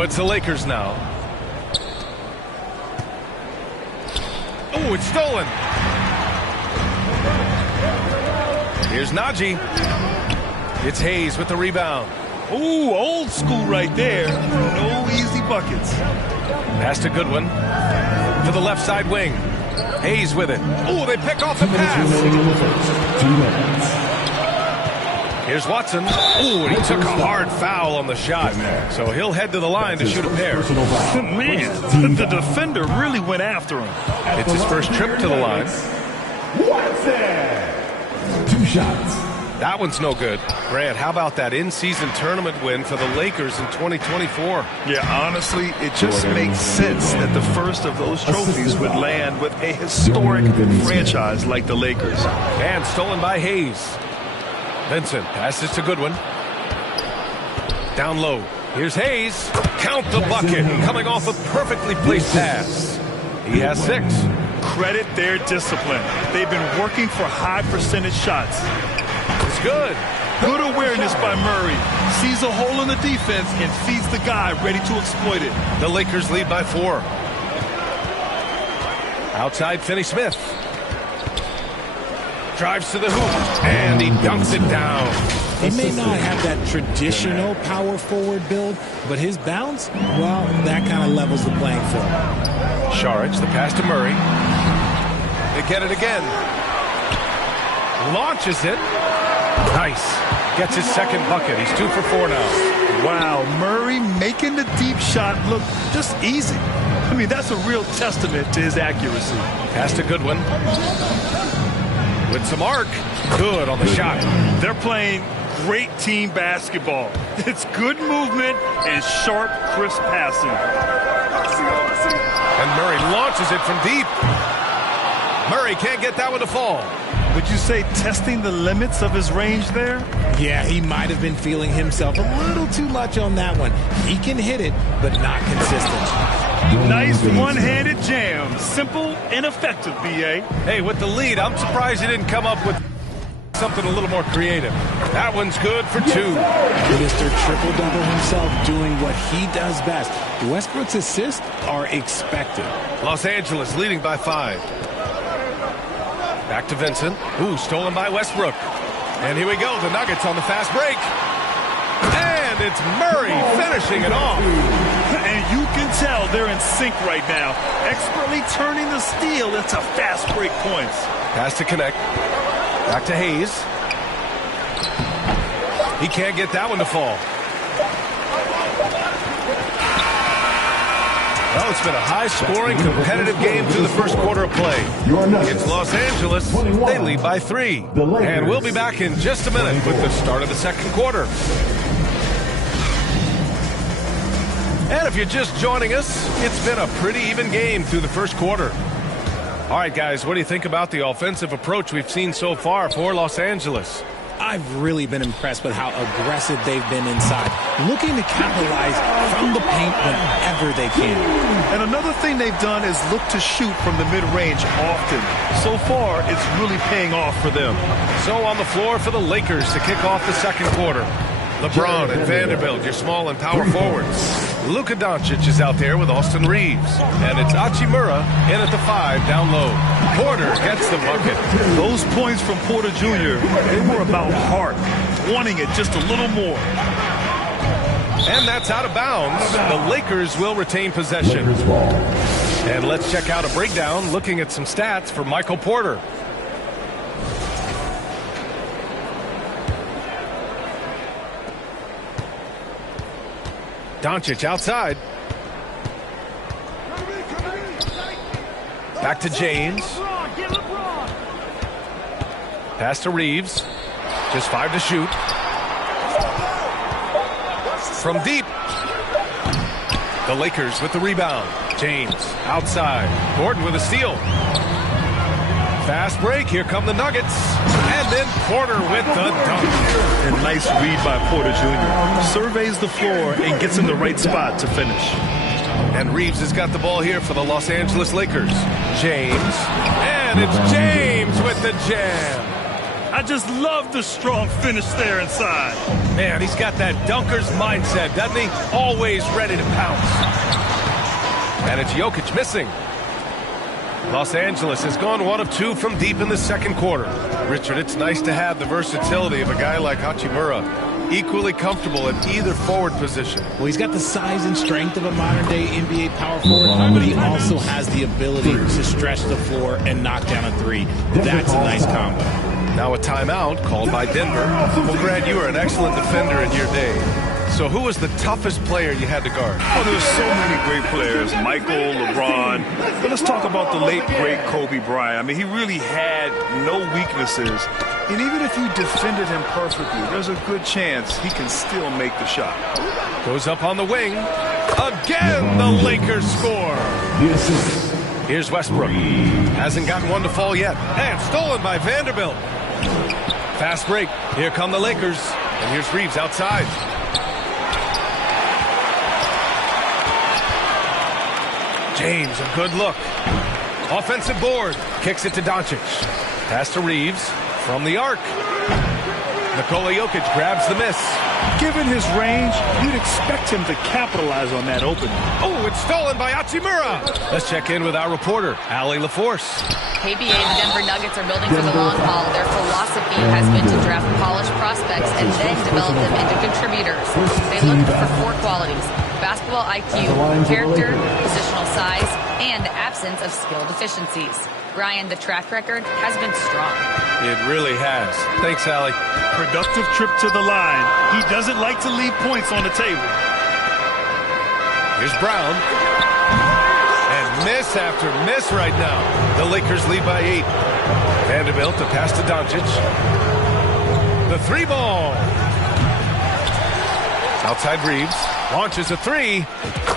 So it's the Lakers now. Oh, it's stolen. Here's Najee. It's Hayes with the rebound. Ooh, old school right there. No easy buckets. Pass to Goodwin. To the left side wing. Hayes with it. Oh, they pick off the pass. Here's Watson. Oh, and he took a hard foul on the shot. So he'll head to the line to shoot a pair. Man, the defender really went after him. It's his first trip to the line. Watson. 2 shots. That one's no good. Grant, how about that in-season tournament win for the Lakers in 2024? Yeah, honestly, it just makes sense that the first of those trophies would land with a historic franchise like the Lakers. And stolen by Hayes. Vincent passes to Goodwin. Down low. Here's Hayes. Count the bucket. Coming off a perfectly placed pass. He has 6. Credit their discipline. They've been working for high percentage shots. It's good. Good awareness by Murray. Sees a hole in the defense and feeds the guy ready to exploit it. The Lakers lead by 4. Outside, Finney-Smith. Drives to the hoop, and he dunks it down. He may not have that traditional power forward build, but his bounce, well, that kind of levels the playing field. Saric, the pass to Murray. They get it again. Launches it. Nice. Gets his second bucket. He's 2 for 4 now. Wow, Murray making the deep shot look just easy. I mean, that's a real testament to his accuracy. Pass to Goodwin. With some arc. Good on the shot. They're playing great team basketball. It's good movement and sharp, crisp passing. And Murray launches it from deep. Murray can't get that one to fall. Would you say testing the limits of his range there? Yeah, he might have been feeling himself a little too much on that one. He can hit it, but not consistent. Nice one-handed jam. Simple and effective, B.A. Hey, with the lead, I'm surprised he didn't come up with something a little more creative. That one's good for 2. Mr. Triple-Double himself doing what he does best. Westbrook's assists are expected. Los Angeles leading by 5. Back to Vincent. Ooh, stolen by Westbrook. And here we go, the Nuggets on the fast break. And it's Murray finishing it off. And you can tell they're in sync right now. Expertly turning the steal into fast break points. Pass to connect. Back to Hayes. He can't get that one to fall. Well, it's been a high-scoring, competitive game through the first quarter of play. Against Los Angeles, they lead by 3. And we'll be back in just a minute with the start of the second quarter. And if you're just joining us, it's been a pretty even game through the first quarter. All right, guys, what do you think about the offensive approach we've seen so far for Los Angeles? I've really been impressed with how aggressive they've been inside, looking to capitalize from the paint whenever they can. And another thing they've done is look to shoot from the mid-range often. So far, it's really paying off for them. So on the floor for the Lakers to kick off the second quarter. LeBron and Vanderbilt, your small and power forwards. Luka Doncic is out there with Austin Reeves. And it's Hachimura in at the 5 down low. Porter gets the bucket. Those points from Porter Jr., they were about heart, wanting it just a little more. And that's out of bounds. The Lakers will retain possession. And let's check out a breakdown looking at some stats for Michael Porter. Doncic outside. Back to James. Pass to Reeves. Just 5 to shoot. From deep. The Lakers with the rebound. James outside. Gordon with a steal. Fast break. Here come the Nuggets. And then Porter with the dunk. A nice read by Porter Jr. Surveys the floor and gets in the right spot to finish. And Reeves has got the ball here for the Los Angeles Lakers. James. And it's James with the jam. I just love the strong finish there inside. Man, he's got that dunker's mindset, doesn't he? Always ready to pounce. And it's Jokic missing. Los Angeles has gone 1 of 2 from deep in the second quarter. Richard, it's nice to have the versatility of a guy like Hachimura. Equally comfortable at either forward position. Well, he's got the size and strength of a modern-day NBA power forward, but he also has the ability to stretch the floor and knock down a three. That's a nice combo. Now a timeout called by Denver. Well, Grant, you were an excellent defender in your day. So who was the toughest player you had to guard? Oh, there's so many great players. Michael, LeBron. But let's talk about the late, great Kobe Bryant. I mean, he really had no weaknesses. And even if you defended him perfectly, there's a good chance he can still make the shot. Goes up on the wing. Again, the Lakers score. Here's Westbrook. Hasn't gotten one to fall yet. And stolen by Vanderbilt. Fast break. Here come the Lakers. And here's Reeves outside. James, a good look. Offensive board. Kicks it to Doncic. Pass to Reeves from the arc. Nikola Jokic grabs the miss. Given his range, you'd expect him to capitalize on that opening. Oh, it's stolen by Hachimura. Let's check in with our reporter, Allie LaForce. KBA, the Denver Nuggets are building for the long haul. Their philosophy has been to draft polished prospects and then develop them into contributors. They look for 4 qualities: basketball IQ, character, positional size, and absence of skill deficiencies. Brian, the track record has been strong. It really has. Thanks, Allie. Productive trip to the line. He doesn't like to leave points on the table. Here's Brown. And miss after miss right now. The Lakers lead by 8. Vanderbilt to pass to Doncic. The 3 ball. Outside Reeves. Launches a 3.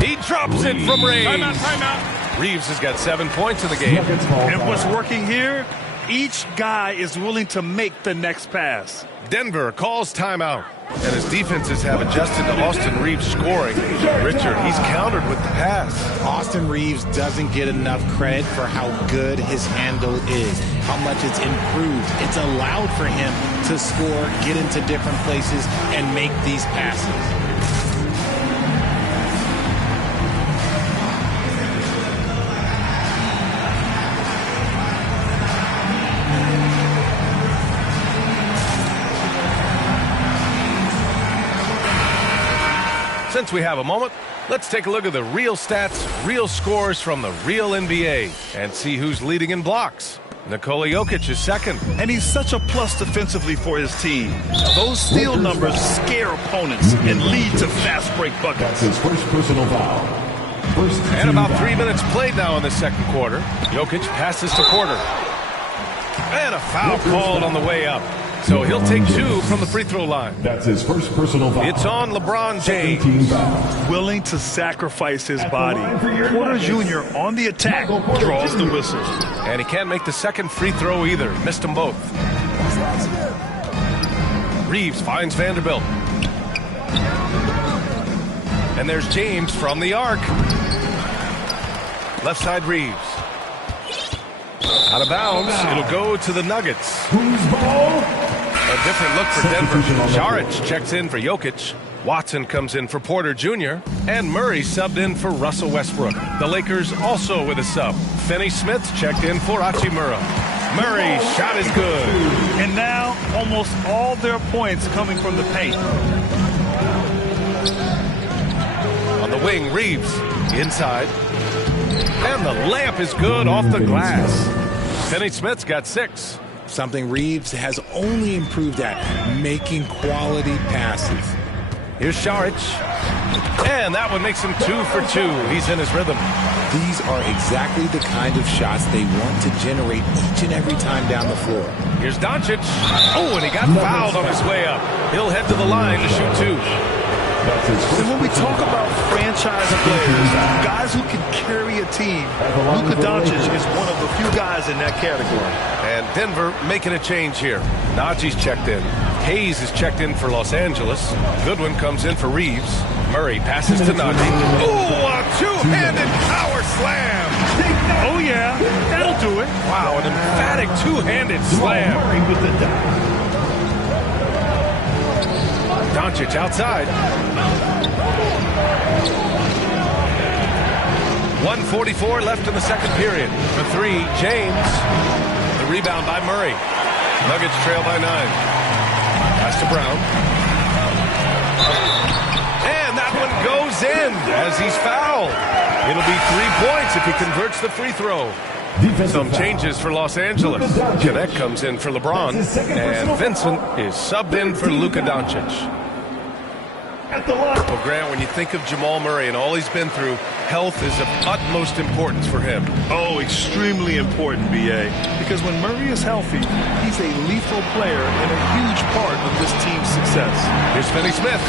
He drops it from range. Timeout. Reeves has got 7 points in the game. And what's working here? Each guy is willing to make the next pass. Denver calls timeout. And his defenses have adjusted to Austin Reeves scoring. Richard, he's countered with the pass. Austin Reeves doesn't get enough credit for how good his handle is, how much it's improved. It's allowed for him to score, get into different places, and make these passes. Since we have a moment, let's take a look at the real stats, real scores from the real NBA and see who's leading in blocks. Nikola Jokic is second. And he's such a plus defensively for his team. Those steal numbers scare opponents and lead to fast break buckets. That's his first personal foul. And about 3 minutes played now in the second quarter. Jokic passes to Porter. And a foul called on the way up. So he'll take 2 from the free throw line. That's his first personal foul. It's on LeBron James. Willing to sacrifice his body. Porter Jr. on the attack draws the whistle. And he can't make the second free throw either. Missed them both. Reeves finds Vanderbilt. And there's James from the arc. Left side Reeves. Out of bounds. It'll go to the Nuggets. A different look for Denver. Saric checks in for Jokic. Watson comes in for Porter Jr. And Murray subbed in for Russell Westbrook. The Lakers also with a sub. Finney-Smith checked in for Hachimura. Murray shot is good. And now almost all their points coming from the paint. On the wing, Reeves inside. And the layup is good off the glass. Finney-Smith's got 6. Something Reeves has only improved at, making quality passes. Here's Saric. And that one makes him 2 for 2. He's in his rhythm. These are exactly the kind of shots they want to generate each and every time down the floor. Here's Doncic. Oh, and he got fouled on his way up. He'll head to the line to shoot 2. And when we talk about franchise players, guys who can carry a team, Luka Doncic is one of the few guys in that category. And Denver making a change here. Najee's checked in. Hayes is checked in for Los Angeles. Goodwin comes in for Reeves. Murray passes to Najee. Ooh, a two-handed power slam. Oh, yeah, that'll do it. Wow, an emphatic 2 Two-handed slam. Doncic outside. 1:44 left in the second period. For three, James. The rebound by Murray. Nuggets trail by 9. Pass to Brown. And that one goes in as he's fouled. It'll be 3 points if he converts the free throw. Some changes for Los Angeles. Connect comes in for LeBron, and Vincent is subbed in for Luka Doncic. Well, Grant, when you think of Jamal Murray and all he's been through, health is of utmost importance for him. Oh, extremely important, B.A., because when Murray is healthy, he's a lethal player and a huge part of this team's success. Here's Finney Smith.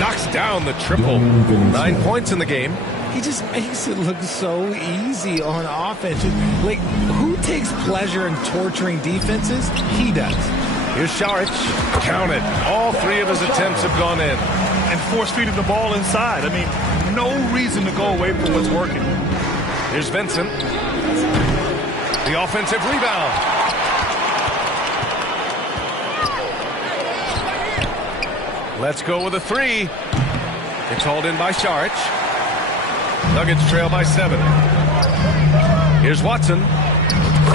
Knocks down the triple. 9 points in the game. He just makes it look so easy on offense. Like, who takes pleasure in torturing defenses? He does. Here's Saric. Count it. All 3 of his attempts have gone in. And force-feeding the ball inside. I mean, no reason to go away from what's working. Here's Vincent. The offensive rebound. Let's go with a 3. It's hauled in by Saric. Nuggets trail by 7. Here's Watson.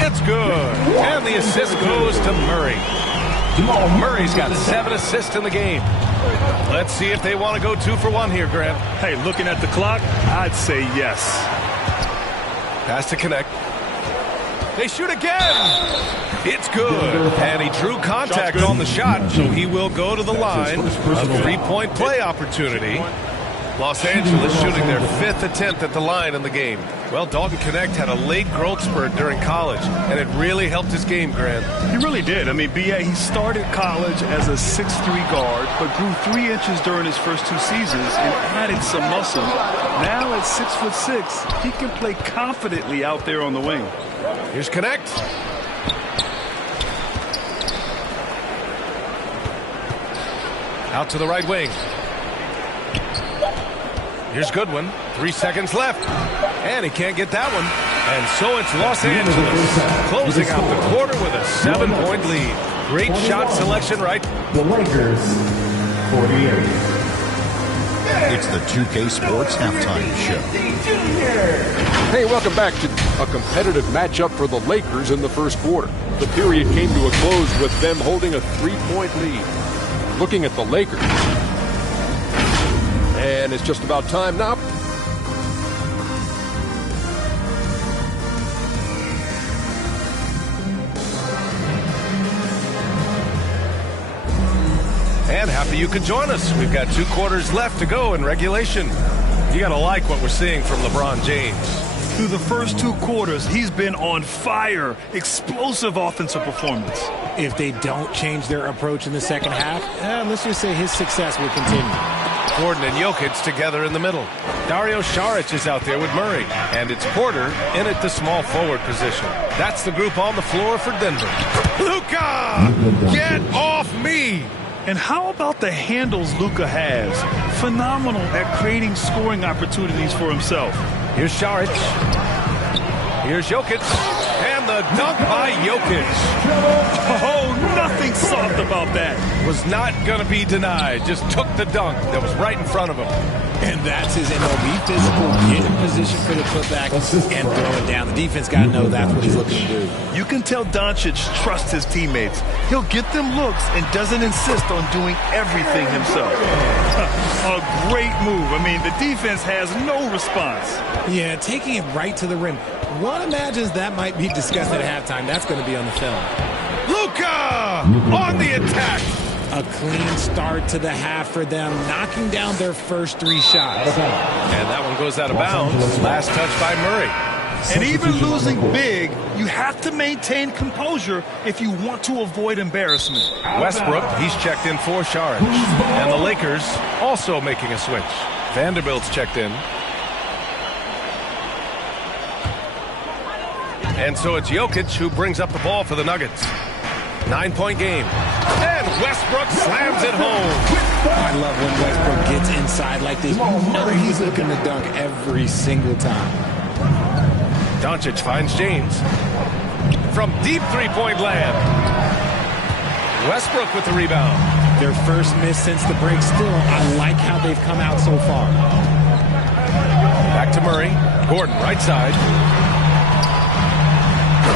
It's good. And the assist goes to Murray. Murray's got 7 assists in the game. Let's see if they want to go 2 for 1 here, Grant. Hey, looking at the clock, I'd say yes. Pass to Connect. They shoot again. It's good. And he drew contact on the shot, so he will go to the line. A 3-point play opportunity. Los Angeles shooting their 5th attempt at the line in the game. Well, Dalton Connect had a late growth spurt during college, and it really helped his game, Grant. He really did. I mean, B.A., he started college as a 6'3" guard, but grew 3 inches during his first 2 seasons and added some muscle. Now at 6'6", he can play confidently out there on the wing. Here's Connect. Out to the right wing. Here's Goodwin. 3 seconds left. And he can't get that one. And so it's Los Angeles closing out the quarter with a 7-point lead. Great shot selection, right? The Lakers, 48. It's the 2K Sports Halftime Show. Hey, welcome back to a competitive matchup for the Lakers in the first quarter. The period came to a close with them holding a 3-point lead. Looking at the Lakers. And it's just about time now. And happy you could join us. We've got 2 quarters left to go in regulation. You got to like what we're seeing from LeBron James. Through the first 2 quarters, he's been on fire. Explosive offensive performance. If they don't change their approach in the second half, let's just say his success will continue. Gordon and Jokic together in the middle. Dario Saric is out there with Murray. And it's Porter in at the small forward position. That's the group on the floor for Denver. Luka! Get off me! And how about the handles Luka has? Phenomenal at creating scoring opportunities for himself. Here's Saric. Here's Jokic. And the dunk by Jokic. Oh, nothing soft about that. Was not going to be denied. Just took the dunk that was right in front of him. And that's his MLB physical. Get in position for the putback and throw it down. The defense got to know that's what he's looking to do. You can tell Doncic trusts his teammates. He'll get them looks and doesn't insist on doing everything himself. A great move. I mean, the defense has no response. Yeah, taking it right to the rim. One imagines that might be discussed at halftime. That's going to be on the film. Luka on the attack. A clean start to the half for them, knocking down their first 3 shots. And that one goes out of bounds. Last touch by Murray. And even losing big, you have to maintain composure if you want to avoid embarrassment. Westbrook, he's checked in for Saric. And the Lakers also making a switch. Vanderbilt's checked in. And so it's Jokic who brings up the ball for the Nuggets. 9-point game. And Westbrook slams it home. I love when Westbrook gets inside like this. You know he's looking to dunk every single time. Doncic finds James. from deep three-point land. Westbrook with the rebound. Their first miss since the break. Still, I like how they've come out so far. Back to Murray. Gordon, right side.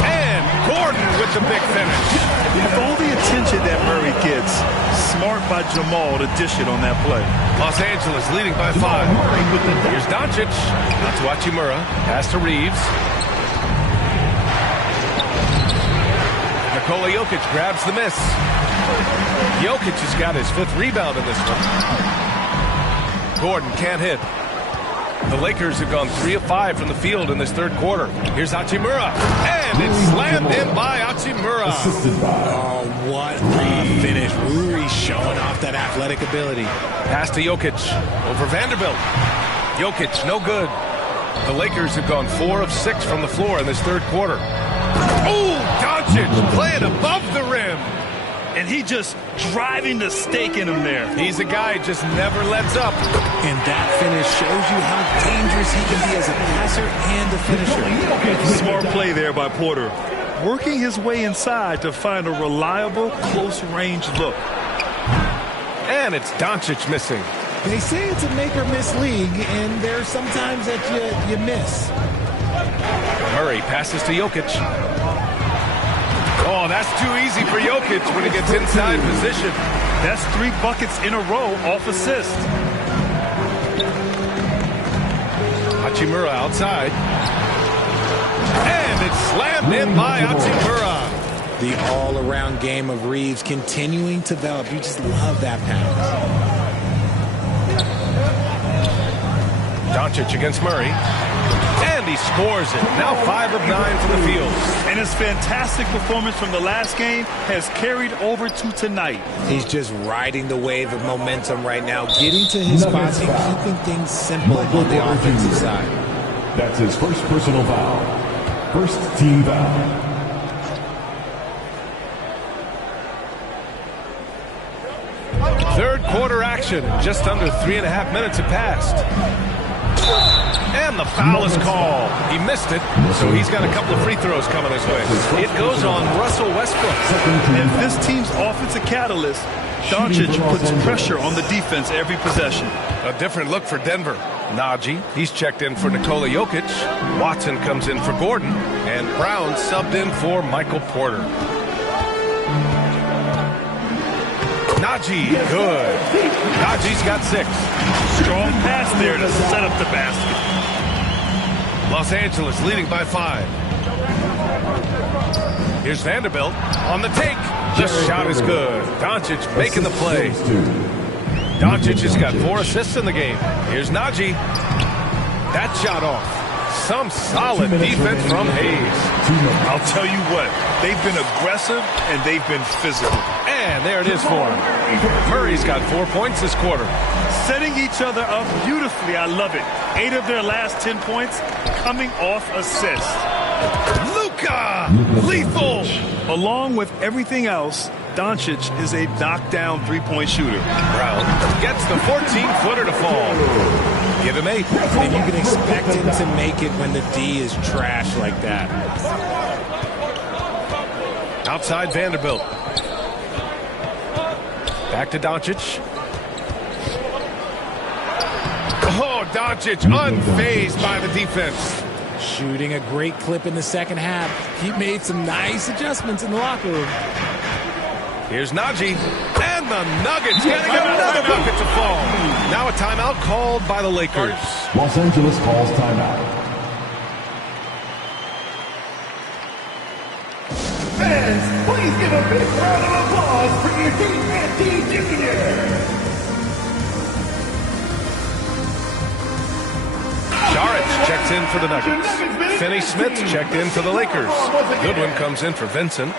And Gordon with the big finish. With all the attention that Murray gets, smart by Jamal to dish it on that play. Los Angeles leading by 5. Here's Doncic. Out to Hachimura. Pass to Reeves. Nikola Jokic grabs the miss. Jokic has got his 5th rebound in this one. Gordon can't hit. The Lakers have gone 3 of 5 from the field in this third quarter. Here's Hachimura. And it's slammed in by Hachimura. Oh, what a finish. Rui showing off that athletic ability. Pass to Jokic. Over Vanderbilt. Jokic, no good. The Lakers have gone 4 of 6 from the floor in this third quarter. Oh, Doncic playing above the rim. And he just driving the stake in him there. He's a guy who just never lets up. And that finish shows you how dangerous he can be as a passer and a finisher. Smart play there by Porter. Working his way inside to find a reliable, close-range look. And it's Doncic missing. They say it's a make-or-miss league, and there's sometimes that you miss. Murray passes to Jokic. Oh, that's too easy for Jokic when he gets inside position. That's 3 buckets in a row off assist. Hachimura outside. And it's slammed in by Hachimura. The all-around game of Reeves continuing to develop. You just love that pass. Doncic against Murray. And he scores it. Now 5 of 9 from the field. And his fantastic performance from the last game has carried over to tonight. He's just riding the wave of momentum right now, getting to his spots and keeping things simple on the offensive side. That's his first personal foul. First team foul. Third quarter action. Just under 3.5 minutes have passed. And the foul is called. He missed it, so he's got a couple of free throws coming his way. It goes on Russell Westbrook. And this team's offensive catalyst, Doncic puts pressure on the defense every possession. A different look for Denver. Najee, he's checked in for Nikola Jokic. Watson comes in for Gordon. And Brown subbed in for Michael Porter. Najee, good. Najee's got 6. Strong pass there to set up the basket. Los Angeles leading by 5. Here's Vanderbilt on the take. The shot is good. Doncic making the play. Doncic has got 4 assists in the game. Here's Najee. That shot off. Some solid defense from Hayes. I'll tell you what, they've been aggressive and they've been physical. And there it is for him. Murray's got 4 points this quarter. Setting each other up beautifully. I love it. 8 of their last 10 points coming off assists. Luka! Lethal! Along with everything else, Doncic is a knockdown three-point shooter. Brown gets the 14-footer to fall. Give him 8. And you can expect him to make it when the D is trash like that. Outside Vanderbilt. Back to Doncic. Oh, Doncic unfazed by the defense. Shooting a great clip in the second half. He made some nice adjustments in the locker room. Here's Najee. And the Nuggets getting another bucket to fall. Now a timeout called by the Lakers. Los Angeles calls timeout. Fans, please give a big round of applause for your D. Jr. Saric checks in for the Nuggets. Finney Smith checked in for the Lakers. Goodwin comes in for Vincent.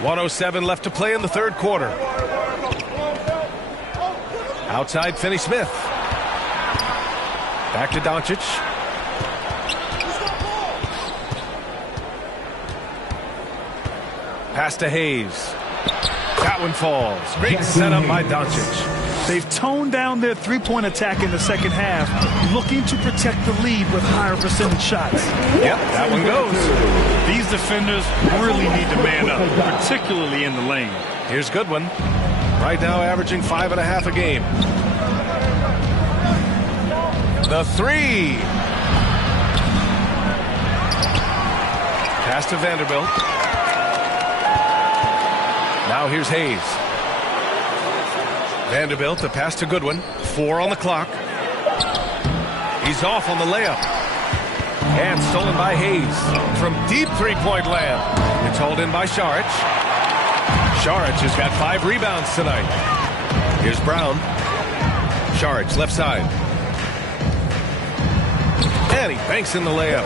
1:07 left to play in the third quarter. Outside Finney Smith. Back to Doncic. Pass to Hayes. That one falls. Great setup by Doncic. They've toned down their three-point attack in the second half, looking to protect the lead with higher percentage shots. Yep, that one goes. These defenders really need to man up, particularly in the lane. Here's Goodwin. Right now averaging 5.5 a game. The three. Pass to Vanderbilt. Now here's Hayes. Vanderbilt, the pass to Goodwin. 4 on the clock. He's off on the layup. And stolen by Hayes from deep three-point land. It's hauled in by Šarić. Šarić has got 5 rebounds tonight. Here's Brown. Šarić, left side. And he banks in the layup.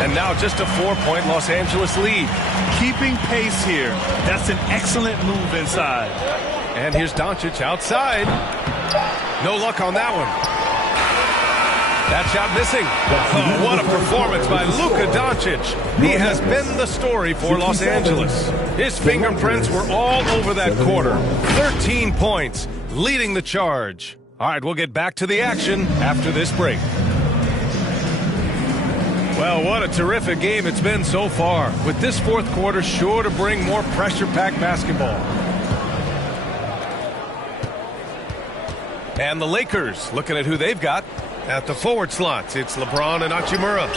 And now just a 4-point Los Angeles lead. Keeping pace here. That's an excellent move inside. And here's Doncic outside. No luck on that one. That shot missing. Oh, what a performance by Luka Doncic. He has been the story for Los Angeles. His fingerprints were all over that quarter. 13 points, leading the charge. All right, we'll get back to the action after this break. Well, what a terrific game it's been so far, with this fourth quarter sure to bring more pressure-packed basketball. And the Lakers, looking at who they've got. At the forward slots, it's LeBron and Hachimura.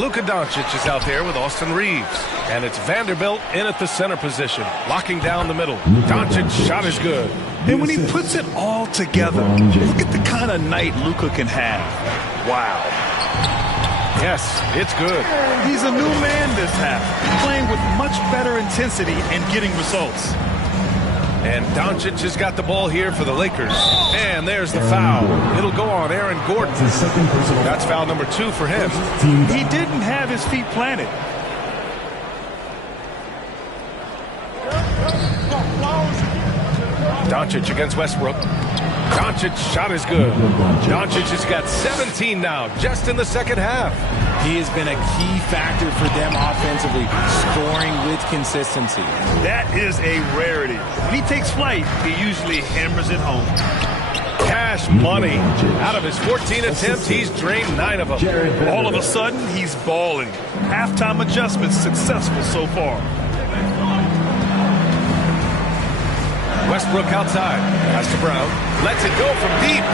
Luka Doncic is out there with Austin Reeves. And it's Vanderbilt in at the center position, locking down the middle. Doncic's shot is good. And when he puts it all together, look at the kind of night Luka can have. Wow. Yes, it's good. He's a new man this half, playing with much better intensity and getting results. And Doncic has got the ball here for the Lakers. And there's the foul. It'll go on Aaron Gordon. That's foul number 2 for him. He didn't have his feet planted. Doncic against Westbrook. Doncic's shot is good. Doncic has got 17 now, just in the second half. He has been a key factor for them offensively, scoring with consistency. That is a rarity. When he takes flight, he usually hammers it home. Cash money. Out of his 14 attempts, he's drained 9 of them. All of a sudden, he's balling. Halftime adjustments successful so far. Westbrook outside. Pass to Brown. Lets it go from deep.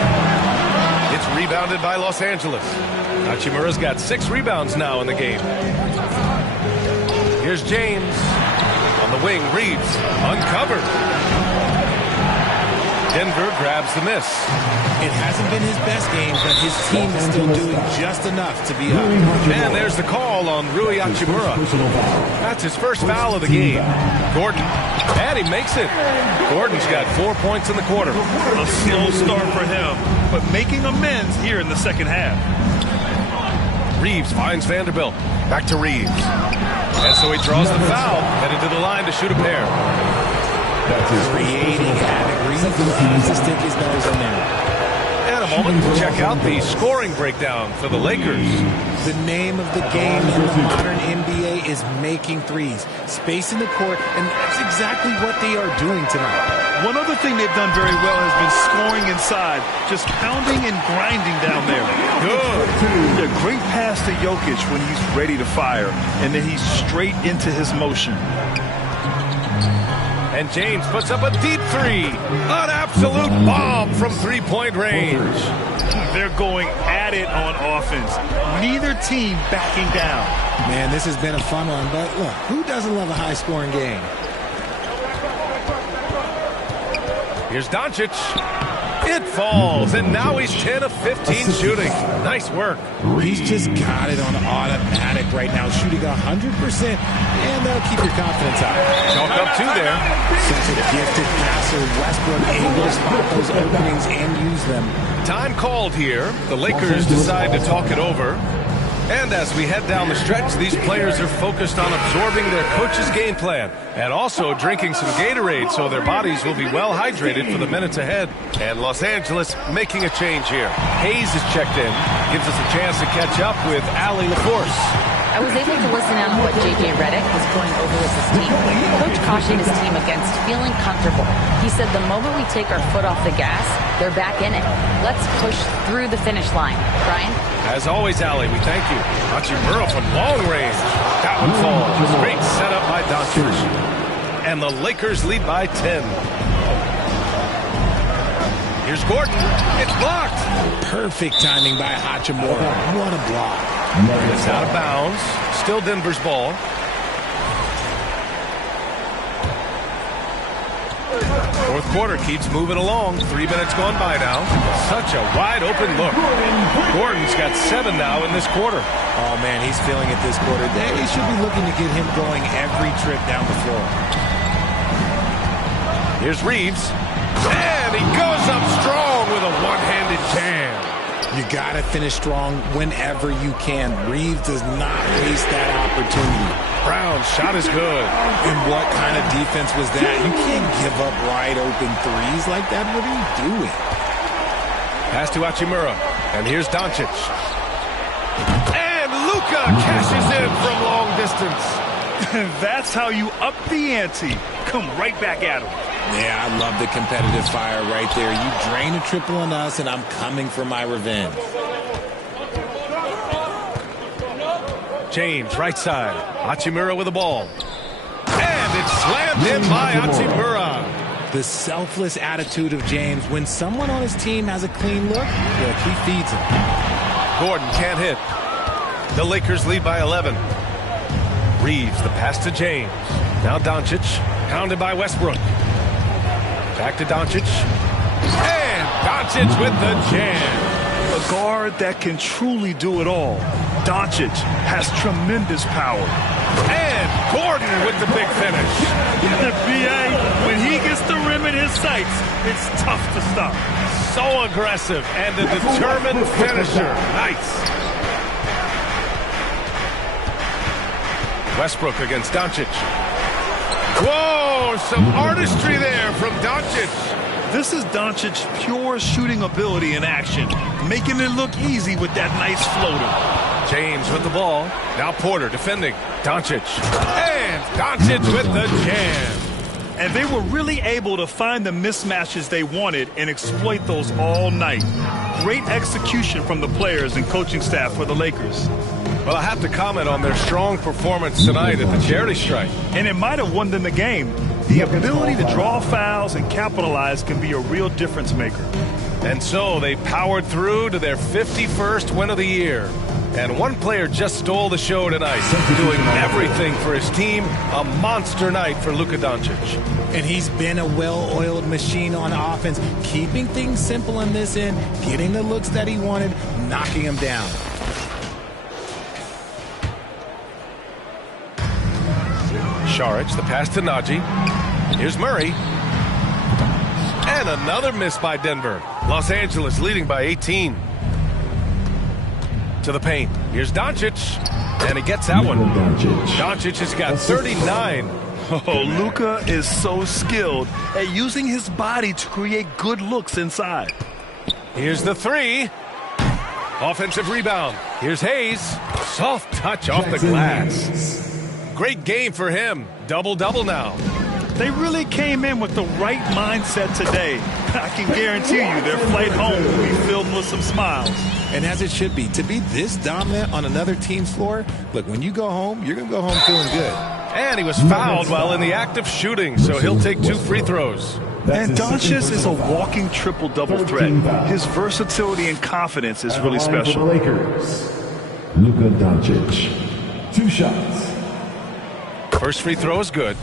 It's rebounded by Los Angeles. Hachimura's got 6 rebounds now in the game. Here's James. On the wing, Reeves. Uncovered. Denver grabs the miss. It hasn't been his best game, but his team is still doing just enough to be up. And there's the call on Rui Hachimura. That's his first foul of the game. Gordon. And he makes it. Gordon's got 4 points in the quarter. A slow start for him, but making amends here in the second half. Reeves finds Vanderbilt. Back to Reeves. And so he draws the foul, headed to the line to shoot a pair. Creating havoc. Reeves needs to stick his nose in there. And a moment to check out the scoring breakdown for the Lakers. The name of the game in the modern NBA is making threes. Space in the court, and that's exactly what they are doing tonight. One other thing they've done very well has been scoring inside, just pounding and grinding down there. Good. A great pass to Jokic when he's ready to fire, and then he's straight into his motion. And James puts up a deep 3. An absolute bomb from three-point range. They're going at it on offense. Neither team backing down. Man, this has been a fun one, but look, who doesn't love a high-scoring game? Here's Doncic. It falls, and now he's 10 of 15 shooting. Nice work. He's just got it on automatic right now, shooting 100%, and that'll keep your confidence high. Chalk up 2 there. Such a gifted passer. Westbrook able to spot those openings and use them. Time called here. The Lakers decide to talk it over. And as we head down the stretch, these players are focused on absorbing their coach's game plan and also drinking some Gatorade so their bodies will be well hydrated for the minutes ahead. And Los Angeles making a change here. Hayes is checked in. Gives us a chance to catch up with Allie LaForce. I was able to listen in on what J.J. Redick was going over with his team. Coach cautioned his team against feeling comfortable. He said the moment we take our foot off the gas, they're back in it. Let's push through the finish line. Brian? As always, Allie, we thank you. Hachimura from long range. That one falls. Great setup by Doncic. And the Lakers lead by 10. Here's Gordon. It's blocked. Perfect timing by Hachimura. What a block. It's out of bounds. Still Denver's ball. Fourth quarter keeps moving along. 3 minutes gone by now. Such a wide open look. Gordon's got 7 now in this quarter. Oh, man, he's feeling it this quarter. They should be looking to get him going every trip down the floor. Here's Reeves. And he goes up strong with a one-handed jam. You got to finish strong whenever you can. Reeves does not waste that opportunity. Brown's shot is good. And what kind of defense was that? You can't give up wide open threes like that. What are you doing? Pass to Hachimura. And here's Doncic. And Luka cashes in from long distance. That's how you up the ante. Come right back at him. Yeah, I love the competitive fire right there. You drain a triple on us, and I'm coming for my revenge. James, right side. Hachimura with the ball. And it's slammed in by Hachimura. The selfless attitude of James. When someone on his team has a clean look, he feeds him. Gordon can't hit. The Lakers lead by 11. Reeves, the pass to James. Now Doncic, pounded by Westbrook. Back to Doncic. And Doncic with the jam. A guard that can truly do it all. Doncic has tremendous power. And Gordon with the big finish. BA, when he gets the rim in his sights, it's tough to stop. So aggressive and a determined finisher. Nice. Westbrook against Doncic. Whoa, some artistry there from Doncic. This is Doncic's pure shooting ability in action, making it look easy with that nice floater. James with the ball. Now Porter defending. Doncic. And Doncic with the jam. And they were really able to find the mismatches they wanted and exploit those all night. Great execution from the players and coaching staff for the Lakers. Well, I have to comment on their strong performance tonight at the charity strike. And it might have won them the game. The ability to draw fouls and capitalize can be a real difference maker. And so they powered through to their 51st win of the year. And one player just stole the show tonight, doing everything for his team. A monster night for Luka Doncic. And he's been a well-oiled machine on offense, keeping things simple on this end, getting the looks that he wanted, knocking them down. Saric, the pass to Najee. Here's Murray. And another miss by Denver. Los Angeles leading by 18. To the paint. Here's Doncic. And he gets that one. Doncic has got 39. Oh, Luka is so skilled at using his body to create good looks inside. Here's the three. Offensive rebound. Here's Hayes. Soft touch off the glass. Great game for him. Double-double now. They really came in with the right mindset today. I can guarantee you their flight home will be filled with some smiles. And as it should be, to be this dominant on another team's floor, look, when you go home, you're going to go home feeling good. And he was fouled while in the act of shooting, so he'll take 2 free throws. And Doncic is a walking triple-double threat. His versatility and confidence is really special. Lakers, Luka Doncic, 2 shots. First free throw is good.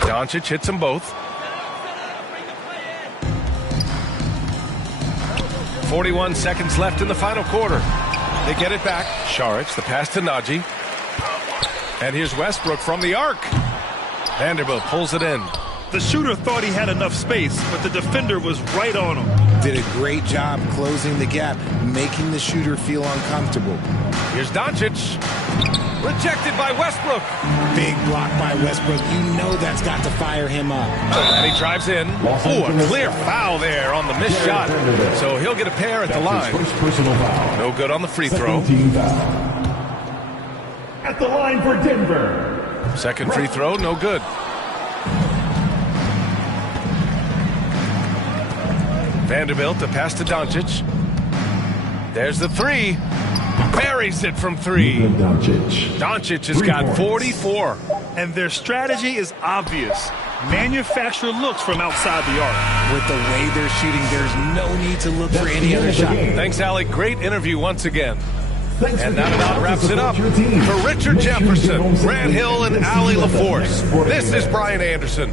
Doncic hits them both. 41 seconds left in the final quarter. They get it back. Saric, the pass to Najee. And here's Westbrook from the arc. Vanderbilt pulls it in. The shooter thought he had enough space, but the defender was right on him. did a great job closing the gap, making the shooter feel uncomfortable. Here's Doncic. Rejected by Westbrook. Big block by Westbrook. You know that's got to fire him up. And he drives in. Oh, a clear foul there on the missed shot. So he'll get a pair at the line. No good on the free throw. At the line for Denver. Second free throw, no good. Vanderbilt to pass to Doncic. There's the three. Buries it from three. Doncic has got 44. And their strategy is obvious. Manufacture looks from outside the arc. With the way they're shooting, there's no need to look for any other shot. Thanks, Allie. Great interview once again. And that about wraps it up. For Richard Jefferson, Grant Hill, and Allie LaForce, this is Brian Anderson.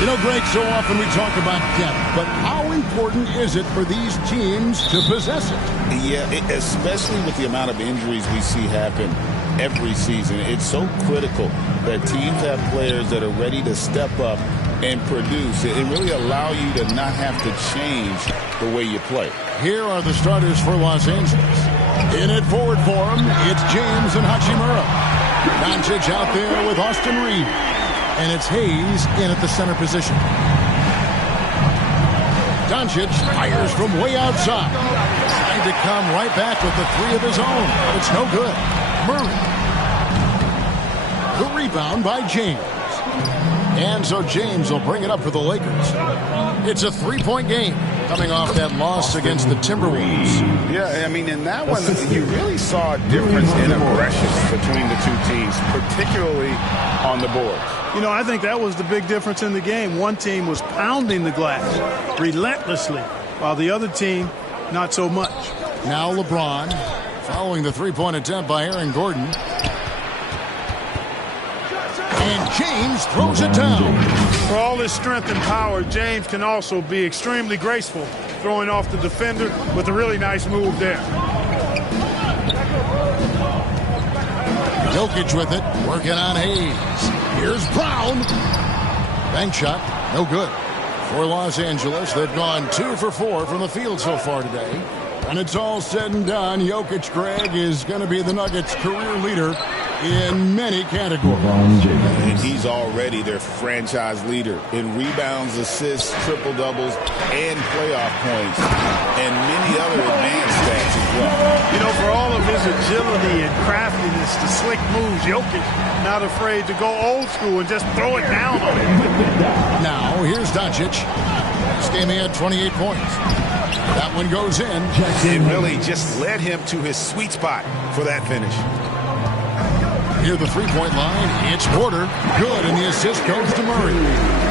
You know, Greg, so often we talk about depth, but how important is it for these teams to possess it? Yeah, especially with the amount of injuries we see happen every season. It's so critical that teams have players that are ready to step up and produce. It really allows you to not have to change the way you play. Here are the starters for Los Angeles. In at forward for them, it's James and Hachimura. Doncic out there with Austin Reeves. And it's Hayes in at the center position. Doncic fires from way outside. Trying to come right back with the three of his own. But it's no good. Murray. The rebound by James. And so James will bring it up for the Lakers. It's a three-point game coming off that loss against the Timberwolves. Yeah, I mean, in that one, you really saw a difference in aggression between the two teams, particularly on the boards. You know, I think that was the big difference in the game. One team was pounding the glass relentlessly, while the other team, not so much. Now LeBron, following the three-point attempt by Aaron Gordon. And James throws it down. For all his strength and power, James can also be extremely graceful, throwing off the defender with a really nice move there. Jokic with it, working on Hayes. Here's Brown. Bank shot, no good. For Los Angeles, they've gone 2 for 4 from the field so far today. When it's all said and done, Jokic, Greg, is going to be the Nuggets' career leader in many categories. And he's already their franchise leader in rebounds, assists, triple-doubles, and playoff points, and many other advanced stats as well. You know, for all of his agility and craftiness, the slick moves, Jokic not afraid to go old school and just throw it down on him. Now, here's Doncic. This game he had 28 points. That one goes in. It really just led him to his sweet spot for that finish. Near the three-point line, it's Porter. Good, and the assist goes to Murray.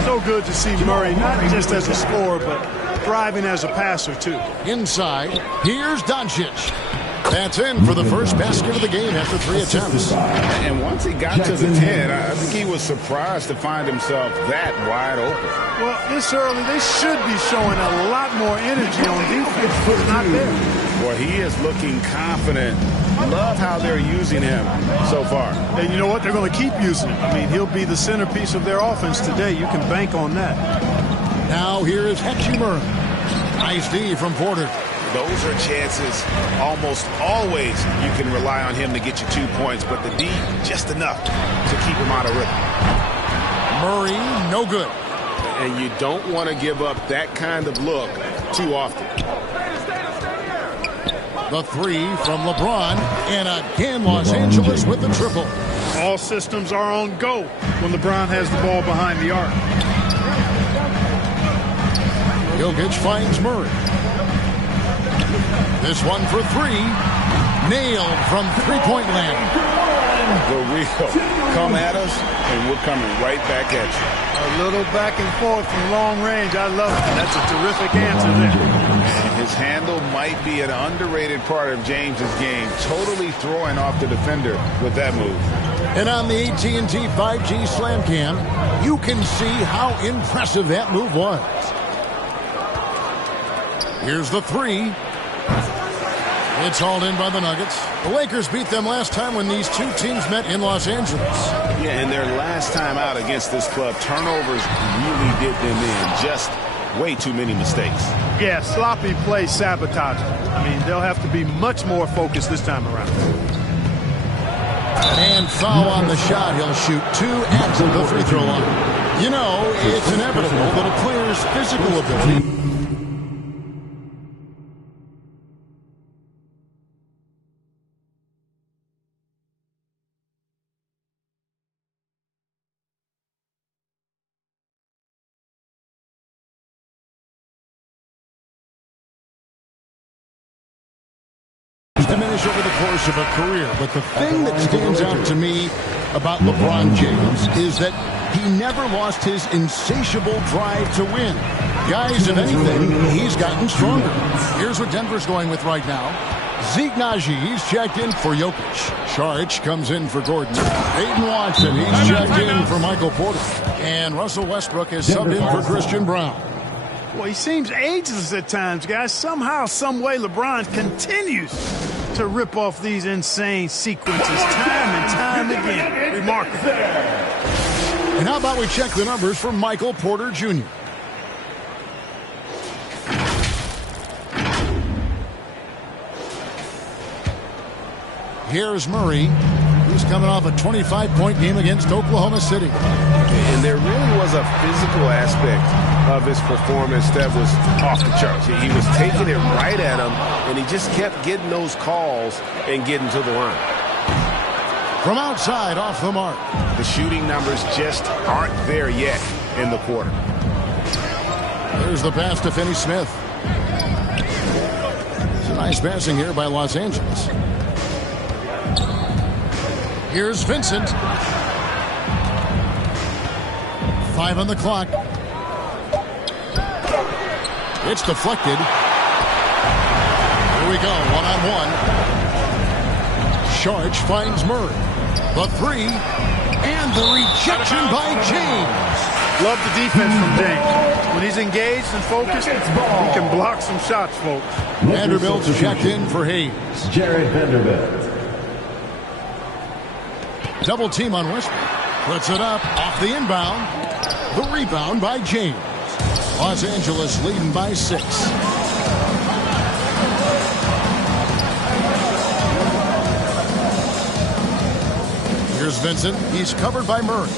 So good to see Murray, not just as a scorer, but thriving as a passer, too. Inside, here's Doncic. That's in for the first basket of the game after 3 attempts. And once he got to the 10, I think he was surprised to find himself that wide open. Well, this early, they should be showing a lot more energy on defense, but it's not there. Well, he is looking confident. Love how they're using him so far. And you know what? They're going to keep using him. I mean, he'll be the centerpiece of their offense today. You can bank on that. Now here is Hachimura. Nice D from Porter. Those are chances almost always you can rely on him to get you 2 points, but the D, just enough to keep him out of rhythm. Murray, no good. And you don't want to give up that kind of look too often. The three from LeBron, and again Los Angeles with the triple. All systems are on go when LeBron has the ball behind the arc. Jokic finds Murray. This one for 3. Nailed from three-point land. The real. Come at us, and we're coming right back at you. A little back and forth from long range. I love it. That's a terrific answer there. His handle might be an underrated part of James's game. Totally throwing off the defender with that move. And on the AT&T 5G Slam Cam, you can see how impressive that move was. Here's the 3. It's hauled in by the Nuggets. The Lakers beat them last time when these two teams met in Los Angeles. Yeah, and their last time out against this club, turnovers really did them in. Just way too many mistakes. Yeah, sloppy play sabotage. I mean, they'll have to be much more focused this time around. And foul on the shot. He'll shoot 2 at the free throw line. You know, it's inevitable that a player's physical ability... diminish over the course of a career, but the thing that stands out to me about LeBron James is that he never lost his insatiable drive to win. Guys, if anything, he's gotten stronger. Here's what Denver's going with right now. Zeke Naji, he's checked in for Jokic. Saric comes in for Gordon. Aiden Watson, he's checked in for Michael Porter. And Russell Westbrook is subbed in for Christian Brown. Well, he seems ageless at times, guys. Somehow, some way, LeBron continues to rip off these insane sequences time and time again. Remarkable. And how about we check the numbers for Michael Porter Jr.? Here's Murray, who's coming off a 25-point game against Oklahoma City. And there really was a physical aspect of his performance that was off the charts. He was taking it right at him, and he just kept getting those calls and getting to the line. From outside, off the mark. The shooting numbers just aren't there yet in the quarter. There's the pass to Finney-Smith. It's a nice passing here by Los Angeles. Here's Vincent. 5 on the clock. It's deflected. Here we go, one-on-one. Saric finds Murray. The 3. And the rejection by James. Love the defense from James. When he's engaged and focused, he can block some shots, folks. Vanderbilt's checked in for Hayes. Jared Vanderbilt. Double team on Westbrook. Puts it up off the inbound. The rebound by James. Los Angeles leading by 6. Here's Vincent. He's covered by Murray.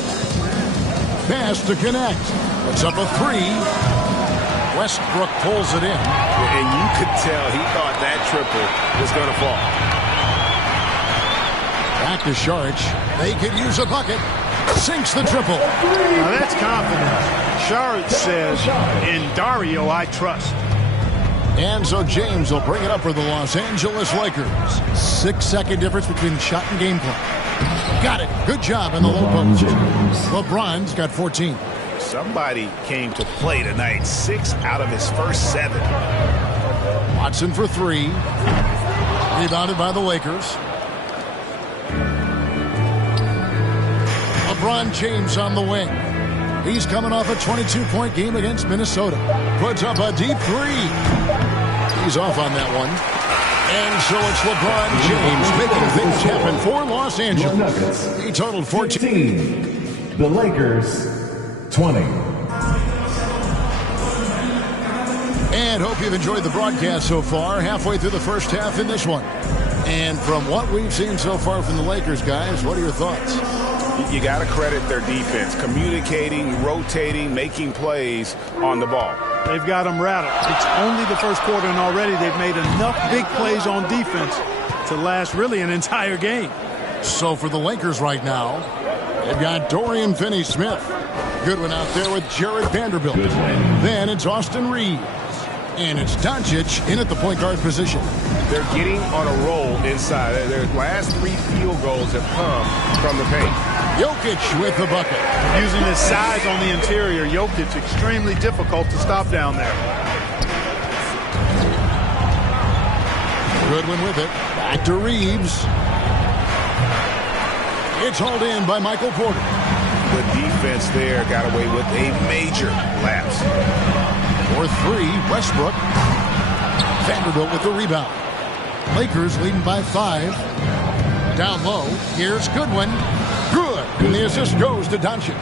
Pass to connect. Puts up a 3. Westbrook pulls it in. And you could tell he thought that triple was going to fall. Back to Saric. They could use a bucket. Sinks the triple. Now that's confidence. Saric says, in Dario, I trust. And so James will bring it up for the Los Angeles Lakers. 6-second difference between the shot and game clock. Got it. Good job in the low post. LeBron's got 14. Somebody came to play tonight. 6 out of his first 7. Watson for 3. Rebounded by the Lakers. LeBron James on the wing. He's coming off a 22-point game against Minnesota. Puts up a deep 3. He's off on that one. And so it's LeBron James making things happen for Los Angeles. He totaled 14. The Lakers, 20. And hope you've enjoyed the broadcast so far. Halfway through the first half in this one. And from what we've seen so far from the Lakers, guys, what are your thoughts? You got to credit their defense, communicating, rotating, making plays on the ball. They've got them rattled. It's only the first quarter, and already they've made enough big plays on defense to last really an entire game. So for the Lakers right now, they've got Dorian Finney-Smith. Good one out there with Jared Vanderbilt. Then it's Austin Reeves. And it's Doncic in at the point guard position. They're getting on a roll inside. Their last 3 field goals have come from the paint. Jokic with the bucket. Using his size on the interior, Jokic extremely difficult to stop down there. Goodwin with it. Back to Reeves. It's hauled in by Michael Porter. The defense there got away with a major lapse. For 3, Westbrook. Vanderbilt with the rebound. Lakers leading by 5. Down low, here's Goodwin. Good. And the assist goes to Doncic.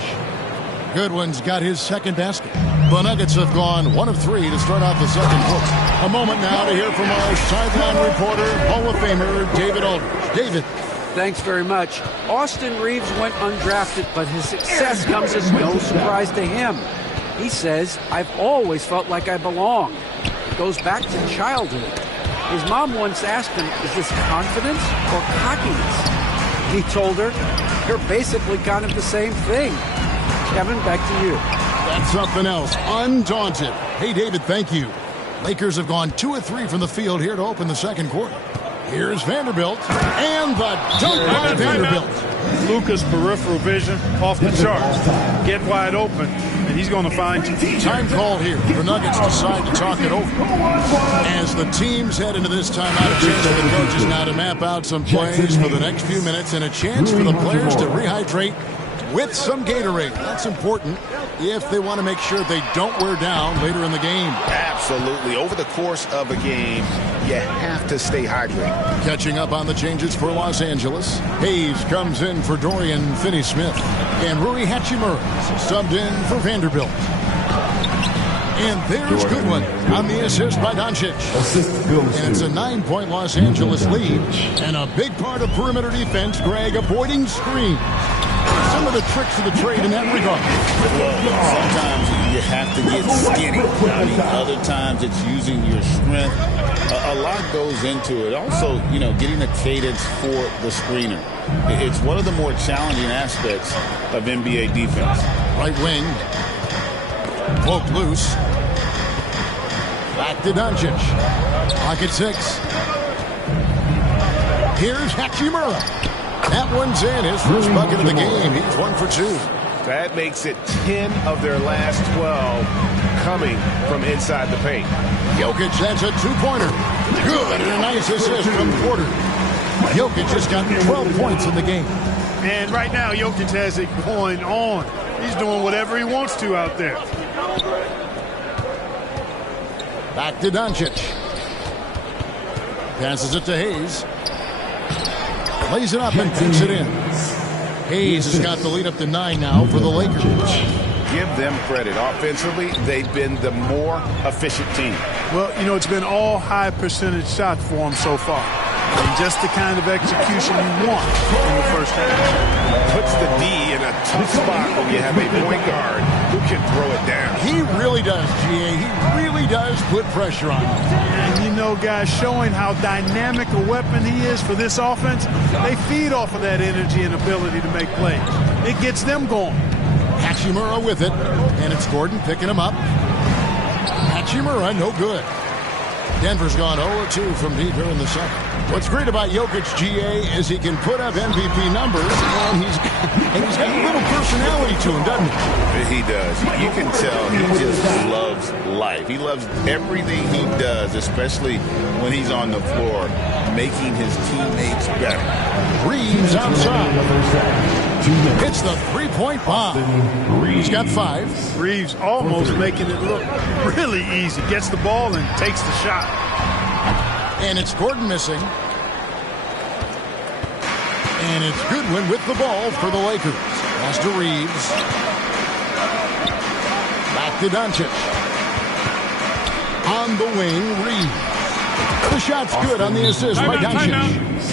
Goodwin's got his second basket. The Nuggets have gone 1 of 3 to start off the second quarter. A moment now to hear from our sideline reporter, Hall of Famer David Aldridge. David. Thanks very much. Austin Reeves went undrafted, but his success comes as no surprise to him. He says, "I've always felt like I belong." It goes back to childhood. His mom once asked him, "Is this confidence or cockiness?" He told her, "You're basically kind of the same thing." Kevin, back to you. That's something else. Undaunted. Hey, David, thank you. Lakers have gone 2 of 3 from the field here to open the second quarter. Here's Vanderbilt, and the dunk by Vanderbilt. Luka's peripheral vision off the charts. Get wide open, and he's going to find you. Time call here. The Nuggets decide to talk it over. As the teams head into this timeout, a chance for the coaches now to map out some plays for the next few minutes, and a chance for the players to rehydrate with some Gatorade. That's important if they want to make sure they don't wear down later in the game. Absolutely. Over the course of a game, you have to stay hydrated. Catching up on the changes for Los Angeles. Hayes comes in for Dorian Finney-Smith. And Rui Hachimura subbed in for Vanderbilt. And there's Goodwin on the assist by Doncic. And it's a 9-point Los Angeles lead. And a big part of perimeter defense, Greg, avoiding screens. Some of the tricks of the trade in that regard. Well, sometimes you have to get skinny. I mean, other times it's using your strength. A lot goes into it. Also, getting a cadence for the screener. It's one of the more challenging aspects of NBA defense. Right wing. Poked loose. Back to Doncic. Clock at 6. Here's Hachimura. That one's in. His first bucket of the game. He's 1 for 2. That makes it 10 of their last 12 coming from inside the paint. Jokic, that's a 2-pointer. Good, and a nice assist from Porter. Jokic just got 12 points in the game. And right now, Jokic has it going on. He's doing whatever he wants to out there. Back to Doncic. Passes it to Hayes. Lays it up and kicks it in. Hayes has got the lead up to 9 now for the Lakers. Give them credit. Offensively, they've been the more efficient team. Well, it's been all high percentage shots for them so far. And just the kind of execution you want in the first half. Puts the D in a tough spot when you have a point guard who can throw it down. He really does, GA. He really does put pressure on them. And guys, showing how dynamic a weapon he is for this offense, they feed off of that energy and ability to make plays. It gets them going. Hachimura with it, and it's Gordon picking him up. Hachimura, no good. Denver's gone 0-2 from deep here in the second. What's great about Jokic, GA, is he can put up MVP numbers, and he's got a little personality to him, doesn't he? He does. You can tell he just loves life. He loves everything he does, especially when he's on the floor, making his teammates better. Reeves outside. It's the 3-point bomb. He's got 5. Reeves almost making it look really easy. Gets the ball and takes the shot. And it's Gordon missing. And it's Goodwin with the ball for the Lakers. Pass to Reeves. Back to Doncic. On the wing, Reeves. The shot's good on the assist by Doncic.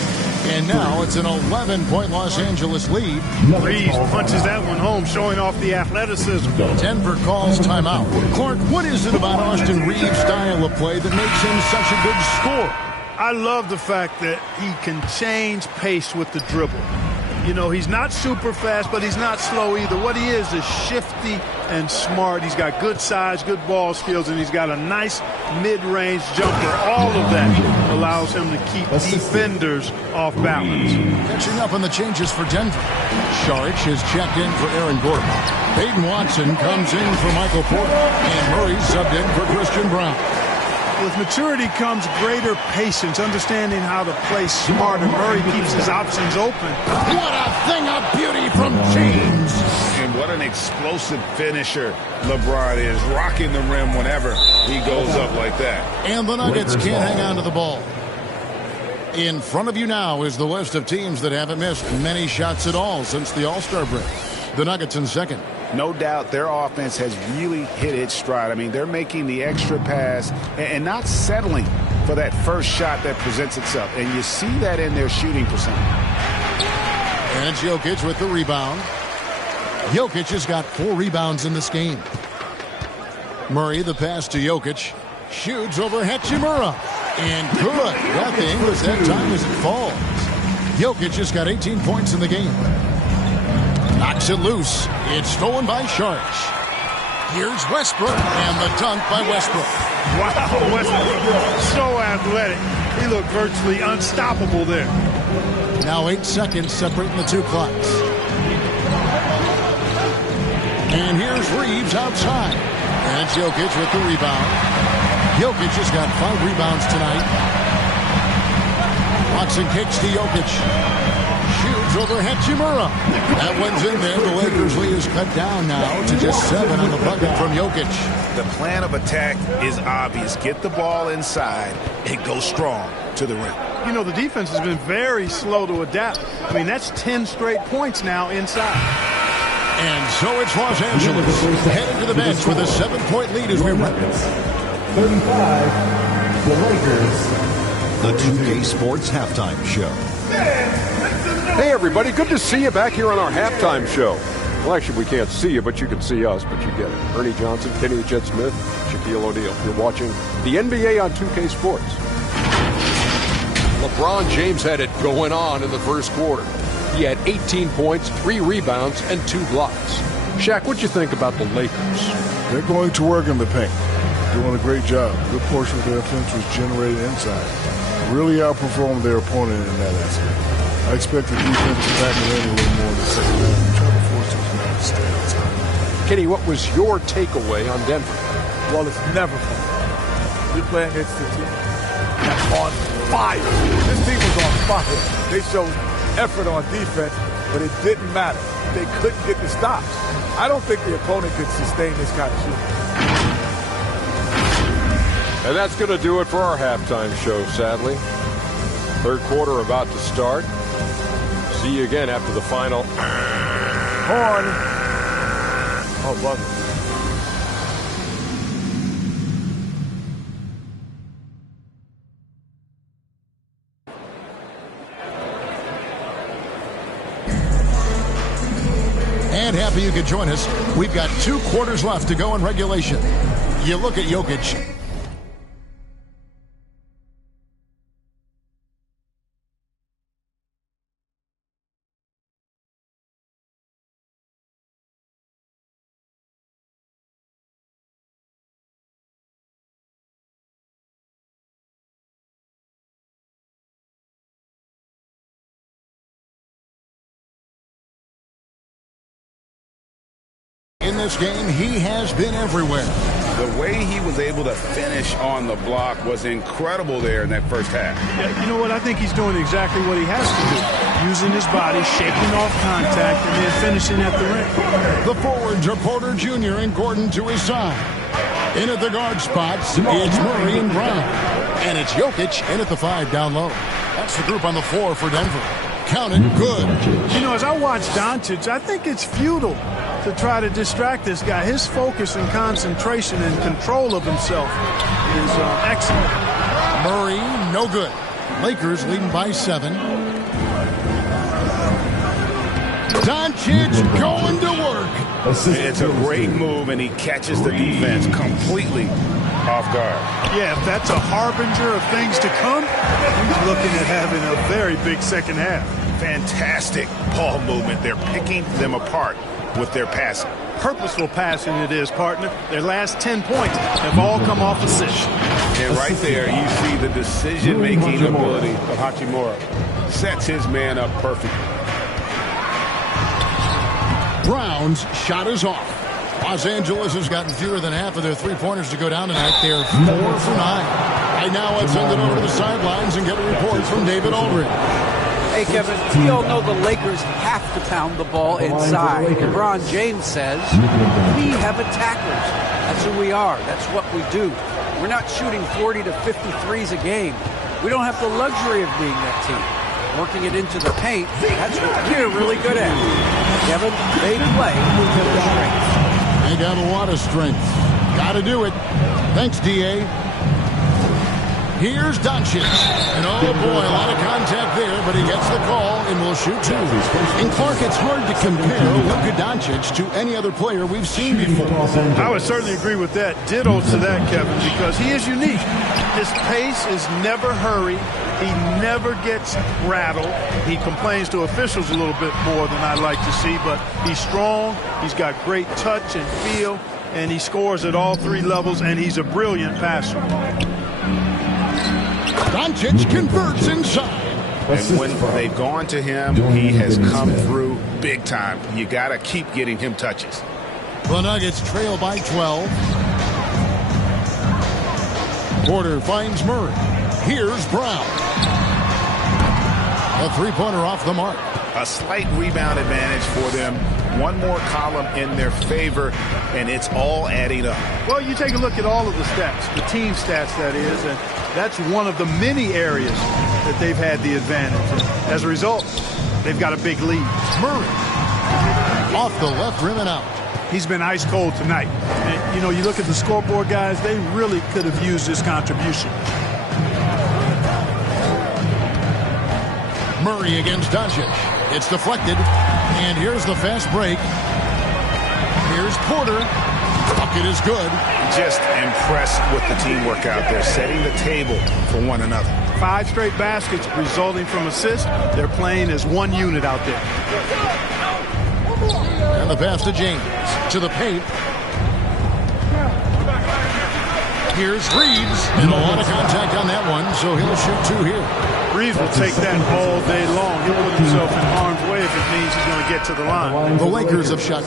And now it's an 11-point Los Angeles lead. Reeves punches that one home, showing off the athleticism. Denver calls timeout. Clark, what is it about Austin Reeves' style of play that makes him such a good scorer? I love the fact that he can change pace with the dribble. He's not super fast, but he's not slow either. What he is shifty and smart. He's got good size, good ball skills, and he's got a nice mid-range jumper. All of that allows him to keep defenders off balance. Catching up on the changes for Denver. Saric has checked in for Aaron Gordon. Peyton Watson comes in for Michael Porter. And Murray subbed in for Christian Brown. With maturity comes greater patience, understanding how to play smart, and Murray keeps his options open. What a thing of beauty from James. And what an explosive finisher LeBron is, rocking the rim whenever he goes up like that. And the Nuggets can't hang on to the ball. In front of you now is the list of teams that haven't missed many shots at all since the All-Star break. The Nuggets in second. No doubt their offense has really hit its stride. I mean, they're making the extra pass and not settling for that first shot that presents itself. And you see that in their shooting percentage. And it's Jokic with the rebound. Jokic has got 4 rebounds in this game. Murray, the pass to Jokic. Shoots over Hachimura. And good. Nothing was that time as it falls. Jokic has got 18 points in the game. Knocks it loose. It's stolen by Sharks. Here's Westbrook. And the dunk by Westbrook. Wow, Westbrook. So athletic. He looked virtually unstoppable there. Now 8 seconds separating the two clocks. And here's Reeves outside. And it's Jokic with the rebound. Jokic has got 5 rebounds tonight. Watson kicks to Jokic. Shoots over Hachimura. That one's in there. The Lakers lead is cut down now to just 7 on the bucket from Jokic. The plan of attack is obvious. Get the ball inside and go strong to the rim. You know, the defense has been very slow to adapt. I mean, that's 10 straight points now inside. And so it's Los Angeles headed to the bench with a 7-point lead as we run. 35, the Lakers. The 2K Sports Halftime Show. Hey, everybody. Good to see you back here on our halftime show. Well, actually, we can't see you, but you can see us, but you get it. Ernie Johnson, Kenny Jet Smith, Shaquille O'Neal. You're watching the NBA on 2K Sports. LeBron James had it going on in the first quarter. He had 18 points, 3 rebounds, and 2 blocks. Shaq, what'd you think about the Lakers? They're going to work in the paint. Doing a great job. A good portion of their offense was generated inside. Really outperformed their opponent in that aspect. I expect the defense to back it in a little more in the second half and try to force those men to stay outside. Kenny, what was your takeaway on Denver? Well, it's never fun. You're playing against the team that's on fire. This team was on fire. They showed effort on defense, but it didn't matter. They couldn't get the stops. I don't think the opponent could sustain this kind of shooting. And that's going to do it for our halftime show, sadly. Third quarter about to start. See you again after the final. Horn. Oh, love it. And happy you could join us. We've got 2 quarters left to go in regulation. You look at Jokic. In this game, he has been everywhere. The way he was able to finish on the block was incredible there in that first half. Yeah, you know what? I think he's doing exactly what he has to do. Using his body, shaking off contact, and then finishing at the rim. The forwards are Porter Jr. and Gordon to his side. In at the guard spots, it's Murray and Brown. And it's Jokic in at the 5 down low. That's the group on the floor for Denver. Counted good. You know, as I watch Doncic, I think it's futile to try to distract this guy. His focus and concentration and control of himself is excellent. Murray, no good. Lakers leading by 7. Doncic going to work. It's a great move, and he catches the defense completely off guard. Yeah, if that's a harbinger of things to come, he's looking at having a very big second half. Fantastic ball movement. They're picking them apart with their passing. Purposeful passing it is, partner. Their last 10 points have all come off assists. And right there, you see the decision-making ability of Hachimura. Sets his man up perfectly. Brown's shot is off. Los Angeles has gotten fewer than half of their 3-pointers to go down tonight. They're 4 for 9. Right now, let's send it over to the sidelines and get a report from David Aldridge. Hey, Kevin, we all know the Lakers have to pound the ball inside. LeBron James says, we have attackers. That's who we are. That's what we do. We're not shooting 40 to 50 threes a game. We don't have the luxury of being that team. Working it into the paint, that's what we're really good at. Kevin, they play to their strengths. They got a lot of strength. Got to do it. Thanks, D.A. Here's Doncic. And oh boy, a lot of contact there, but he gets the call and will shoot two. And Clark, it's hard to compare Luka Doncic to any other player we've seen before. I would certainly agree with that. Ditto to that, Kevin, because he is unique. His pace is never hurried. He never gets rattled. He complains to officials a little bit more than I like to see, but he's strong. He's got great touch and feel, and he scores at all three levels, and he's a brilliant passer. Doncic converts inside. And when they've gone to him, he has come through big time. You got to keep getting him touches. The Nuggets trail by 12. Porter finds Murray. Here's Brown. A three-pointer off the mark. A slight rebound advantage for them. One more column in their favor, and it's all adding up. Well, you take a look at all of the stats, the team stats, that is, and that's one of the many areas that they've had the advantage. And as a result, they've got a big lead. Murray off the left rim and out. He's been ice cold tonight. And, you know, you look at the scoreboard, guys, they really could have used this contribution. Murray against Doncic. It's deflected. And here's the fast break. Here's Porter. Bucket is good. Just impressed with the teamwork out there, setting the table for one another. 5 straight baskets resulting from assists. They're playing as one unit out there. And the pass to James. To the paint. Here's Reeves. And a lot of contact on that one, so he'll shoot 2 here. Reeves will take that all day long. He'll put himself in harm's way if it means he's going to get to the line. The Lakers have shot